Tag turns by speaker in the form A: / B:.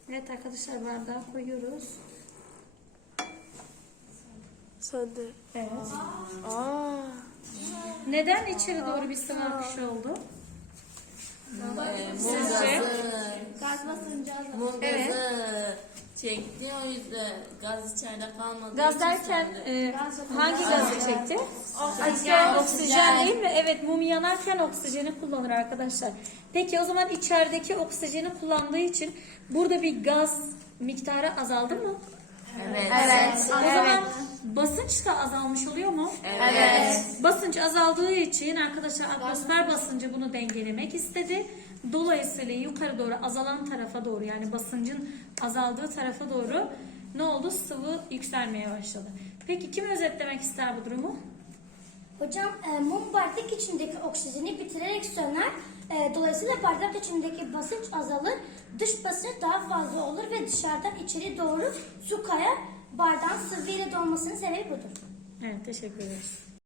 A: Evet arkadaşlar, bardağı koyuyoruz.
B: Söndü.
A: Evet.
B: Aa.
A: Neden içeri doğru bir sıvı akışı oldu?
C: Mum
A: Sizce?
D: Gaz basıncı azalır.
C: Mum
A: Evet.
C: gazı çekti, o yüzden gaz içeride kalmadı.
A: Gaz derken hangi gazı çekti? Oksijen değil mi? Evet, mum yanarken oksijeni kullanır arkadaşlar. Peki o zaman içerideki oksijeni kullandığı için burada bir gaz miktarı azaldı mı?
C: Evet.
A: O zaman basınç da azalmış oluyor mu?
C: Evet.
A: Basınç azaldığı için arkadaşlar atmosfer basıncı bunu dengelemek istedi. Dolayısıyla yukarı doğru azalan tarafa doğru, yani basıncın azaldığı tarafa doğru ne oldu? Sıvı yükselmeye başladı. Peki kim özetlemek ister bu durumu?
D: Hocam mum bardak içindeki oksijeni bitirerek söner. Dolayısıyla bardak içindeki basınç azalır. Dış basınç daha fazla olur ve dışarıdan içeri doğru su kayar. Bardağın sıvı ile dolmasının sebebi budur.
A: Evet, teşekkür ederiz.